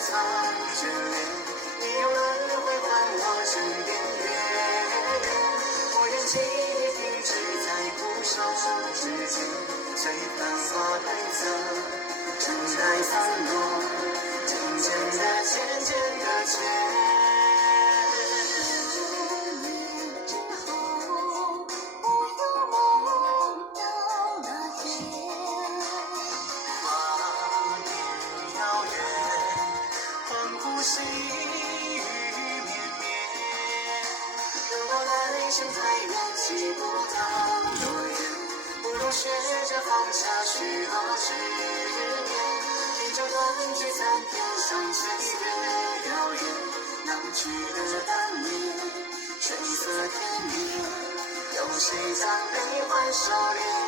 藏眷恋，你用轮回换我枕边月。我愿记忆停止在不朽之间，随繁华褪色，尘埃散落，渐渐的，渐渐的渐。细雨绵绵，如果来生太远，记不到多远，不如学着放下许多执念，凭着断句残篇，向岁月遥远，老去的当年，水色天边，有谁将悲欢收敛？